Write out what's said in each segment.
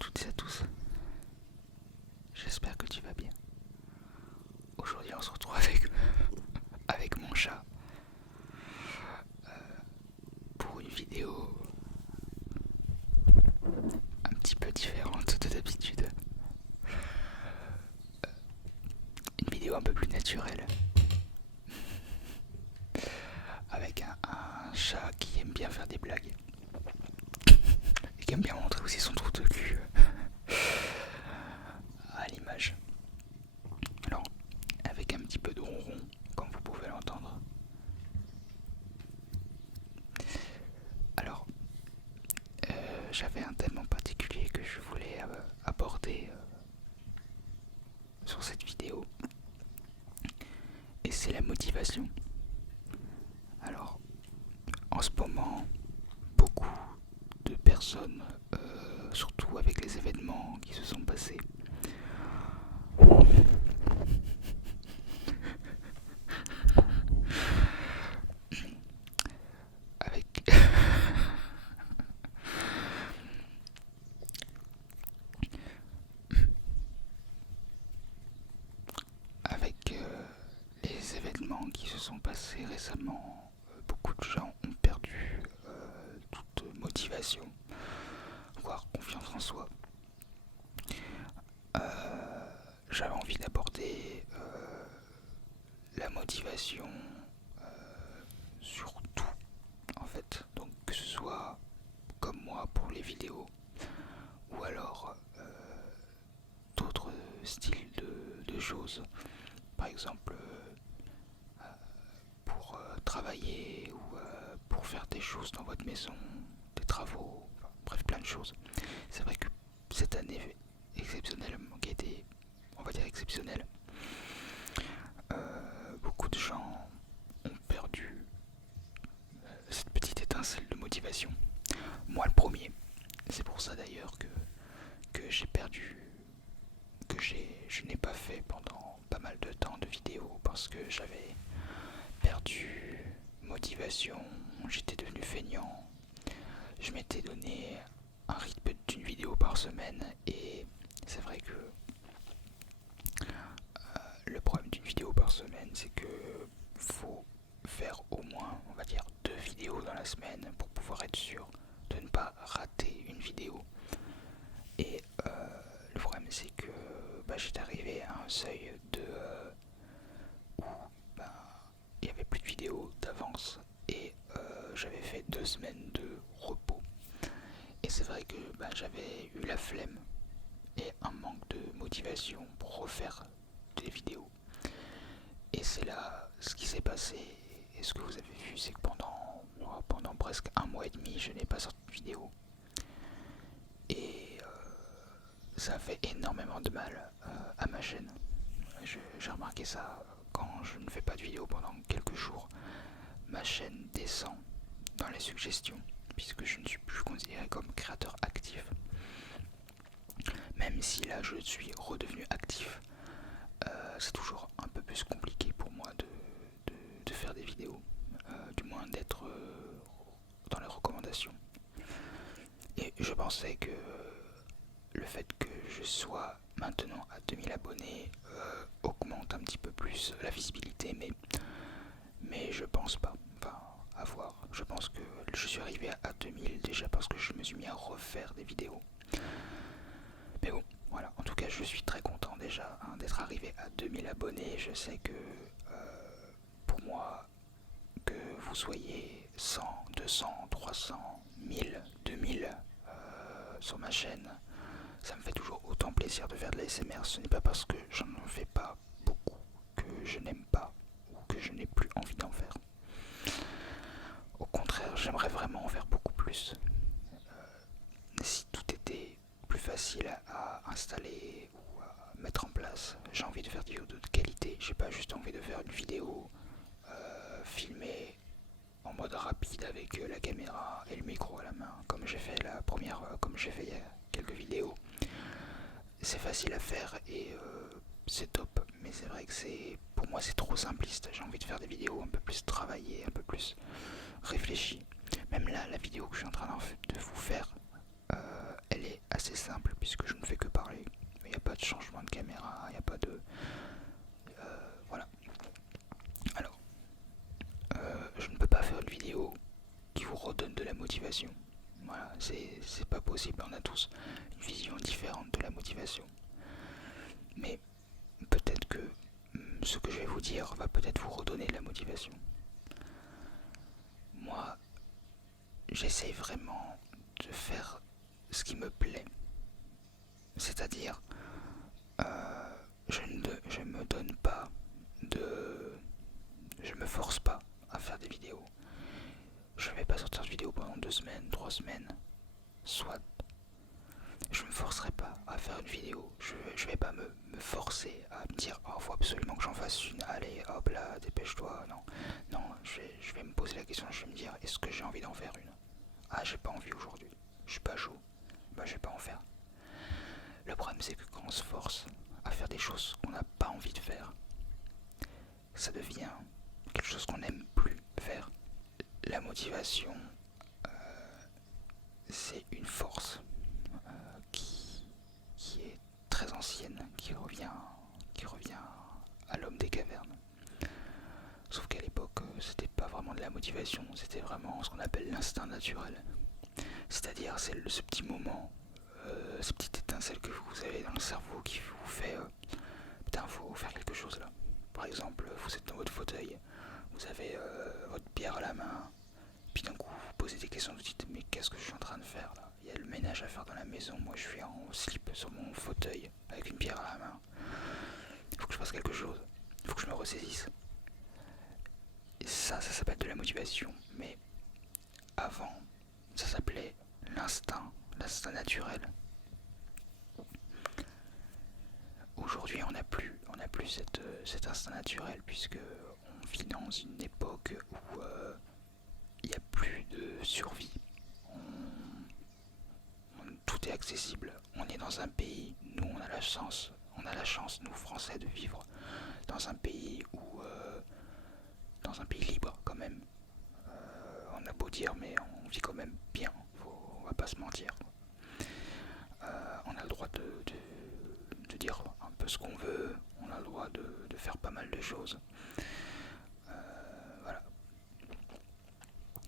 toutes et à tous, j'espère que tu vas bien. Aujourd'hui on se retrouve avec mon chat pour une vidéo un petit peu différente de d'habitude. Une vidéo un peu plus naturelle. Avec un chat qui aime bien faire des blagues. Et qui aime bien montrer aussi son trou de cul à l'image. Alors, avec un petit peu de ronron, comme vous pouvez l'entendre. Alors, j'avais un thème en particulier que je voulais aborder sur cette vidéo. Et c'est la motivation. Alors, en ce moment, beaucoup de personnes, surtout avec les événements qui se sont passés, avec avec les événements qui se sont passés récemment, beaucoup de gens ont perdu toute motivation, voire confiance en soi. J'avais envie d'aborder la motivation sur tout, en fait. Donc que ce soit comme moi pour les vidéos, ou alors d'autres styles de choses. Par exemple, pour travailler ou pour faire des choses dans votre maison, des travaux, enfin, bref, plein de choses. C'est vrai que cette année exceptionnelle, qui a été, on va dire, exceptionnelle, beaucoup de gens ont perdu cette petite étincelle de motivation. Moi le premier. C'est pour ça d'ailleurs que j'ai perdu, je n'ai pas fait pendant pas mal de temps de vidéos parce que j'avais perdu motivation, j'étais devenu feignant. Je m'étais donné un rythme d'une vidéo par semaine et c'est vrai que le problème d'une vidéo par semaine, c'est que faut faire au moins, on va dire, 2 vidéos dans la semaine pour pouvoir être sûr de ne pas rater une vidéo. Et le problème, c'est que j'étais arrivé à un seuil où il n'y avait plus de vidéos d'avance et j'avais fait 2 semaines de repos. Et c'est vrai que j'avais eu la flemme et un manque de motivation pour refaire des vidéos. Et c'est là ce qui s'est passé. Et ce que vous avez vu, c'est que pendant presque 1 mois et demi, je n'ai pas sorti de vidéo. Et ça a fait énormément de mal à ma chaîne. J'ai remarqué ça quand je ne fais pas de vidéo pendant quelques jours. Ma chaîne descend dans les suggestions, puisque je ne suis plus considéré comme créateur actif. Même si là je suis redevenu actif, c'est toujours un peu plus compliqué pour moi de faire des vidéos, du moins d'être dans les recommandations. Et je pensais que le fait que je sois maintenant à 2000 abonnés augmente un petit peu plus la visibilité, mais je pense pas. Enfin, à voir. Je pense que je suis arrivé à 2000 déjà parce que je me suis mis à refaire des vidéos. Mais bon, voilà. En tout cas, je suis très content déjà d'être arrivé à 2000 abonnés. Je sais que pour moi, que vous soyez 100, 200, 300, 1000, 2000 sur ma chaîne, ça me fait toujours autant plaisir de faire de la l'ASMR. Ce n'est pas parce que j'en fais pas beaucoup que je n'aime pas ou que je n'ai plus envie d'en faire. Au contraire, j'aimerais vraiment en faire beaucoup plus. Si tout était plus facile à installer ou à mettre en place, j'ai envie de faire des vidéos de qualité. J'ai pas juste envie de faire une vidéo filmée en mode rapide avec la caméra et le micro à la main, comme j'ai fait comme j'ai fait il y a quelques vidéos. C'est facile à faire et c'est top, mais c'est vrai que pour moi c'est trop simpliste. J'ai envie de faire des vidéos un peu plus travaillées, un peu plus réfléchies. Même là, la vidéo que je suis en train de vous faire, elle est assez simple puisque c'est pas possible, on a tous une vision différente de la motivation. Mais peut-être que ce que je vais vous dire va peut-être vous redonner de la motivation. Moi, j'essaie vraiment de faire ce qui me plaît. C'est-à-dire, je me donne pas de... Je me force pas à faire des vidéos. Je vais pas sortir de vidéo pendant 2 semaines, 3 semaines. Soit. Je me forcerai pas à faire une vidéo. Je vais pas me forcer à me dire oh faut absolument que j'en fasse une. Allez hop là, dépêche-toi. Non. Non, je vais me poser la question, je vais me dire est-ce que j'ai envie d'en faire une? Ah j'ai pas envie aujourd'hui. Je suis pas chaud. Bah je vais pas en faire. Le problème c'est que quand on se force à faire des choses qu'on n'a pas envie de faire, ça devient quelque chose qu'on n'aime plus faire. La motivation, c'est une force qui est très ancienne, qui revient à l'homme des cavernes. Sauf qu'à l'époque, c'était pas vraiment de la motivation, c'était vraiment ce qu'on appelle l'instinct naturel. C'est-à-dire, c'est ce petit moment, cette petite étincelle que vous avez dans le cerveau qui vous fait putain, faut faire quelque chose là. Par exemple, vous êtes dans votre fauteuil, vous avez votre bière à la main, puis d'un coup vous posez des questions, vous dites mais qu'est-ce que je suis en train de faire là? Il y a le ménage à faire dans la maison, moi je suis en slip sur mon fauteuil avec une bière à la main. Il faut que je fasse quelque chose, il faut que je me ressaisisse. Et ça s'appelle de la motivation, mais avant, ça s'appelait l'instinct naturel. Aujourd'hui, on n'a plus cet instinct naturel puisque on vit dans une époque où il n'y a plus de survie. Tout est accessible. On est dans un pays, nous on a la chance, nous Français, de vivre dans un pays où, dans un pays libre quand même. On a beau dire, mais on vit quand même bien. On va pas se mentir. On a le droit de dire un peu ce qu'on veut. On a le droit de faire pas mal de choses. Voilà.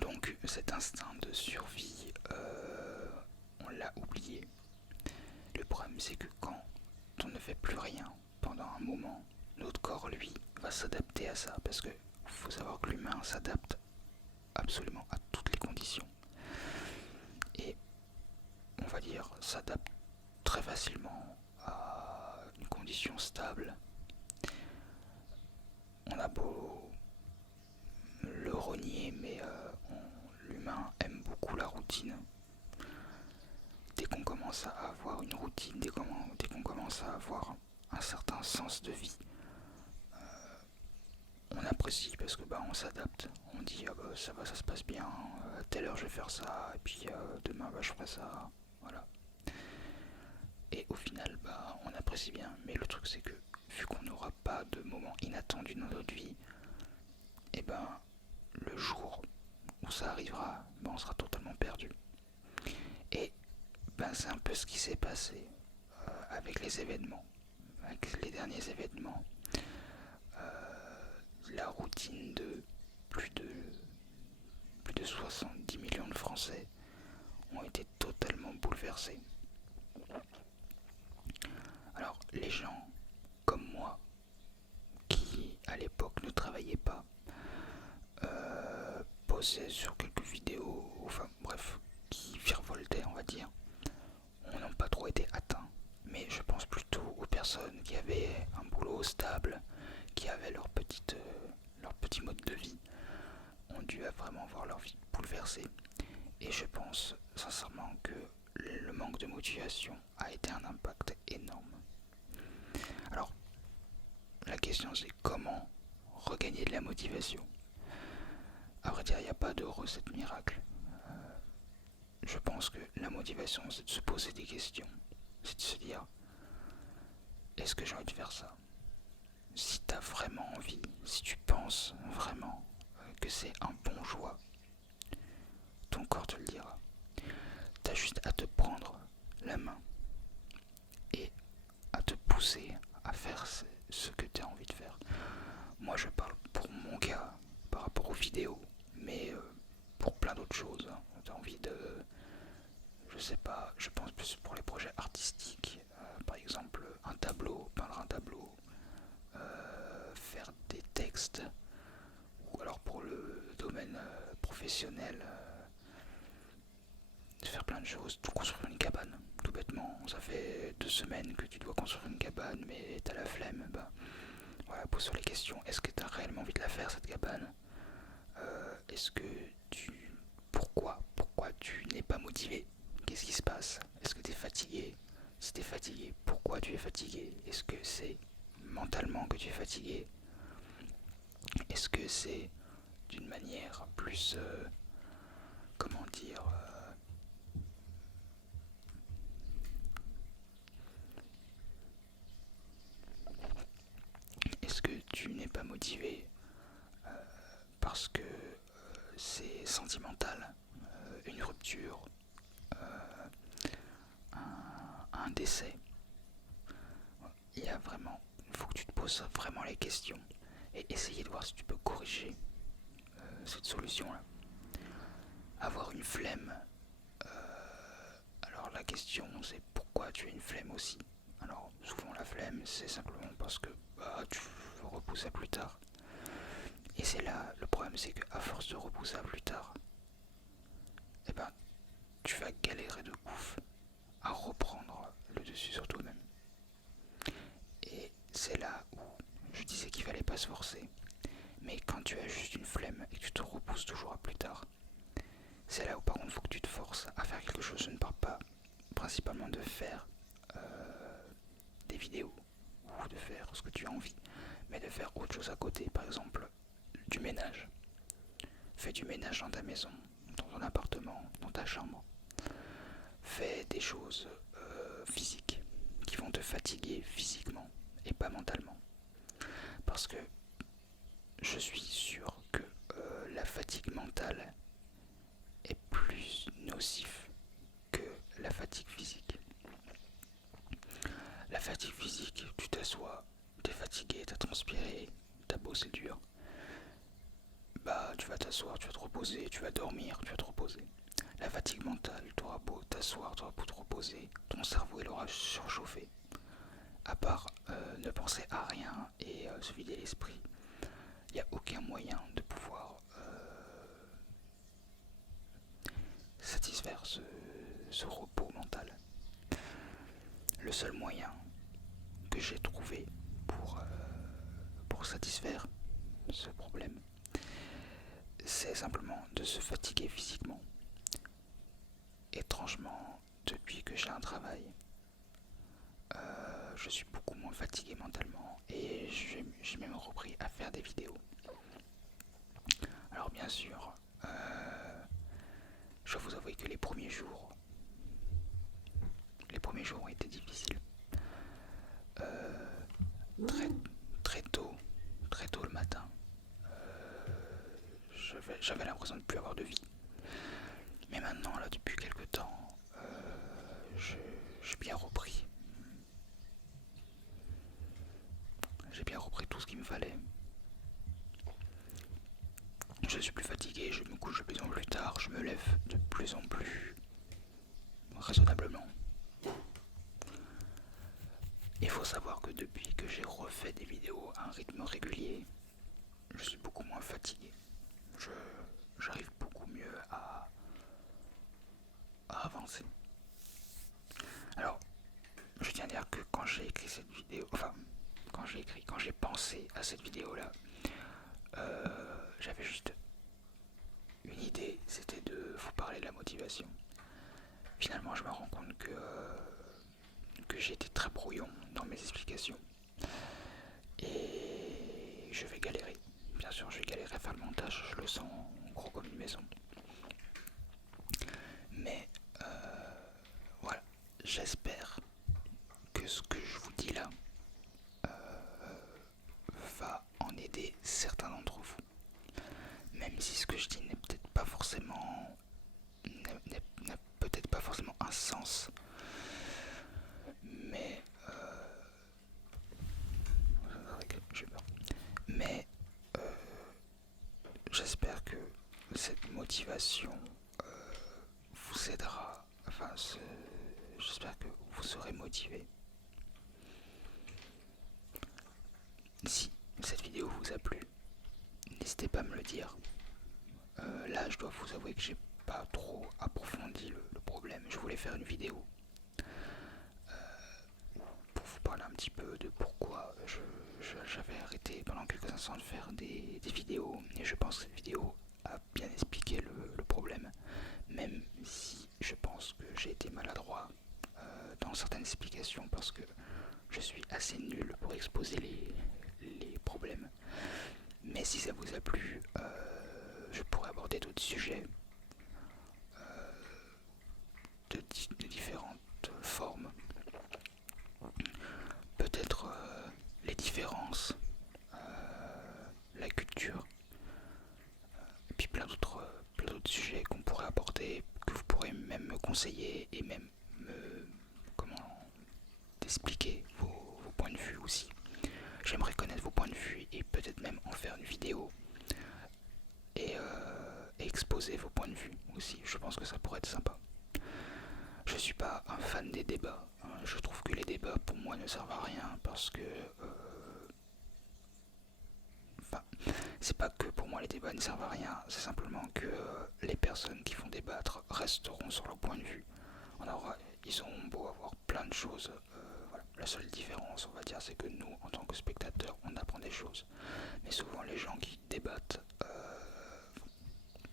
Donc cet instinct de survie, on l'a oublié. Le problème c'est que quand on ne fait plus rien pendant un moment, notre corps lui va s'adapter à ça, parce que faut savoir que l'humain s'adapte absolument à toutes les conditions et on va dire s'adapte très facilement à une condition stable. On a beau le renier, mais l'humain aime beaucoup la routine. Dès qu'on commence à avoir une routine, dès qu'on commence à avoir un certain sens de vie, on apprécie parce que on s'adapte. On dit ah bah ça va, ça se passe bien, à telle heure je vais faire ça, et puis demain je ferai ça, voilà. Et au final on apprécie bien. Mais le truc c'est que vu qu'on n'aura pas de moments inattendus dans notre vie, et le jour où ça arrivera, on sera totalement perdu. Et c'est un peu ce qui s'est passé avec les événements, avec les derniers événements. La routine de plus de 70 millions de Français ont été totalement bouleversés. Alors les gens comme moi, qui à l'époque ne travaillaient pas, posaient sur quelques vidéos, enfin bref, qui virevoltaient on va dire, n'ont pas trop été atteints. Mais je pense plutôt aux personnes qui avaient un boulot stable, qui avaient leur petit mode de vie, ont dû vraiment voir leur vie bouleversée. Et je pense sincèrement que le manque de motivation a été un impact énorme. Alors, la question c'est comment regagner de la motivation. À vrai dire, il n'y a pas de recette miracle. Je pense que la motivation, c'est de se poser des questions. C'est de se dire, est-ce que j'ai envie de faire ça? Si tu as vraiment envie, si tu penses vraiment que c'est un bon choix, ton corps te le dira. Tu as juste à te prendre la main et à te pousser à faire ce que tu as envie de faire. Moi je parle pour mon cas par rapport aux vidéos, mais pour plein d'autres choses. Tu as envie sais pas, je pense plus pour les projets artistiques, par exemple un tableau, peindre un tableau, faire des textes, ou alors pour le domaine professionnel, faire plein de choses, construire une cabane, tout bêtement. Ça fait 2 semaines que tu dois construire une cabane, mais t'as la flemme, bah voilà, pose-toi les questions. Est-ce que t'as réellement envie de la faire cette cabane? Est-ce que tu... Pourquoi tu n'es pas motivé? Qu'est-ce qui se passe? Est-ce que tu es fatigué? Si tu es fatigué, pourquoi tu es fatigué? Est-ce que c'est mentalement que tu es fatigué? Est-ce que c'est d'une manière plus... comment dire... est-ce que tu n'es pas motivé parce que c'est sentimental, une rupture, un décès? Il y a vraiment... il faut que tu te poses vraiment les questions et essayer de voir si tu peux corriger cette solution-là. Avoir une flemme, alors la question c'est pourquoi tu as une flemme aussi. Alors souvent la flemme c'est simplement parce que tu veux repousser à plus tard. Et c'est là le problème, c'est qu'à force de repousser à plus tard, eh ben tu vas galérer de ouf à reprendre le dessus sur toi-même. Et c'est là où je disais qu'il fallait pas se forcer. Mais quand tu as juste une flemme et que tu te repousses toujours à plus tard, c'est là où par contre il faut que tu te forces à faire quelque chose. Je ne parle pas principalement de faire des vidéos ou de faire ce que tu as envie, mais de faire autre chose à côté. Par exemple, du ménage. Fais du ménage dans ta maison, dans ton appartement, dans ta chambre. Fais des choses physiques qui vont te fatiguer physiquement et pas mentalement. Parce que je suis sûr que la fatigue mentale est plus nocif que la fatigue physique. La fatigue physique, tu t'assois, t'es fatigué, t'as transpiré, t'as bossé dur. Bah tu vas t'asseoir, tu vas te reposer, tu vas dormir, tu vas te reposer. La fatigue mentale, tu auras beau t'asseoir, tu auras beau te reposer, ton cerveau il aura surchauffé. À part ne penser à rien et se vider l'esprit, il n'y a aucun moyen de pouvoir satisfaire ce repos mental. Le seul moyen que j'ai trouvé pour satisfaire ce problème, c'est simplement de se fatiguer physiquement. Étrangement, depuis que j'ai un travail, je suis beaucoup moins fatigué mentalement et j'ai même repris à faire des vidéos. Alors bien sûr, je dois vous avouer que les premiers jours ont été difficiles. Très, très tôt le matin, j'avais l'impression de ne plus avoir de vie. Mais maintenant, là, depuis quelques temps, j'ai bien repris. J'ai bien repris tout ce qu'il me fallait. Je suis plus fatigué, je me couche de plus en plus tard, je me lève de plus en plus raisonnablement. Il faut savoir que depuis que j'ai refait des vidéos à un rythme régulier, je suis beaucoup moins fatigué. J'arrive beaucoup mieux à avancer. Alors, je tiens à dire que quand j'ai écrit cette vidéo, quand j'ai pensé à cette vidéo-là, j'avais juste une idée, c'était de vous parler de la motivation. Finalement, je me rends compte que j'ai été très brouillon dans mes explications. Et je vais galérer. Bien sûr, je vais galérer à faire le montage, je le sens gros comme une maison. Mais voilà, j'espère que ce que je vous dis là va en aider certains d'entre vous. Même si ce que je dis n'est peut-être pas forcément n'a peut-être pas forcément un sens, mais j'espère que cette motivation vous aidera Enfin, j'espère que vous serez motivés. Si cette vidéo vous a plu, n'hésitez pas à me le dire. Là, je dois vous avouer que j'ai pas trop approfondi le problème. Je voulais faire une vidéo pour vous parler un petit peu de pourquoi j'avais arrêté pendant quelques instants de faire des vidéos. Et je pense que cette vidéo a bien expliqué le problème, même si je pense que j'ai été maladroit dans certaines explications parce que je suis assez nul pour exposer les problèmes. Mais si ça vous a plu, je pourrais aborder d'autres sujets de différentes formes. Peut-être les différences, la culture, et puis plein d'autres sujets qu'on pourrait aborder, que vous pourrez même me conseiller et même me expliquer vos points de vue aussi. J'aimerais connaître vos points de vue et peut-être même en faire une vidéo et exposer vos points de vue aussi. Je pense que ça pourrait être sympa. Je suis pas un fan des débats. Je trouve que les débats pour moi ne servent à rien parce que c'est pas que pour moi les débats ne servent à rien, c'est simplement que les personnes qui vont débattre resteront sur leur point de vue. Ils auront beau avoir plein de choses. Voilà. La seule différence, on va dire, c'est que nous, en tant que spectateurs, on apprend des choses. Mais souvent, les gens qui débattent,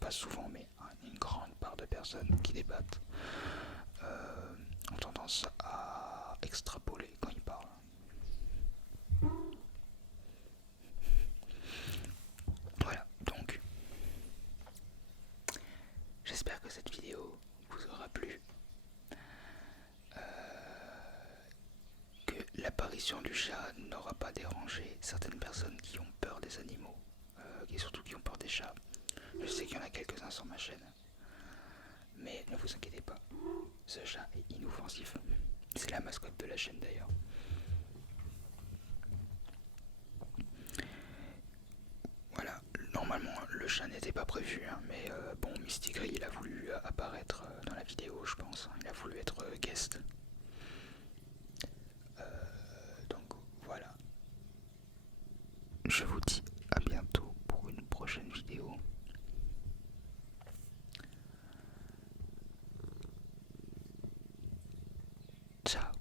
pas souvent, mais une grande part de personnes qui débattent, ont tendance à extrapoler quand ils parlent. Voilà, donc j'espère que cette vidéo vous aura plu, que l'apparition du chat n'aura pas dérangé certaines personnes qui ont peur des animaux, et surtout qui ont peur des chats. Je sais qu'il y en a quelques-uns sur ma chaîne, mais ne vous inquiétez pas, ce chat est inoffensif. C'est la mascotte de la chaîne d'ailleurs. Voilà, normalement le chat n'était pas prévu, hein, mais bon, Mistigris il a voulu apparaître dans la vidéo, je pense. Il a voulu être guest. Donc voilà. Je vous dis à bientôt pour une prochaine vidéo. Ciao.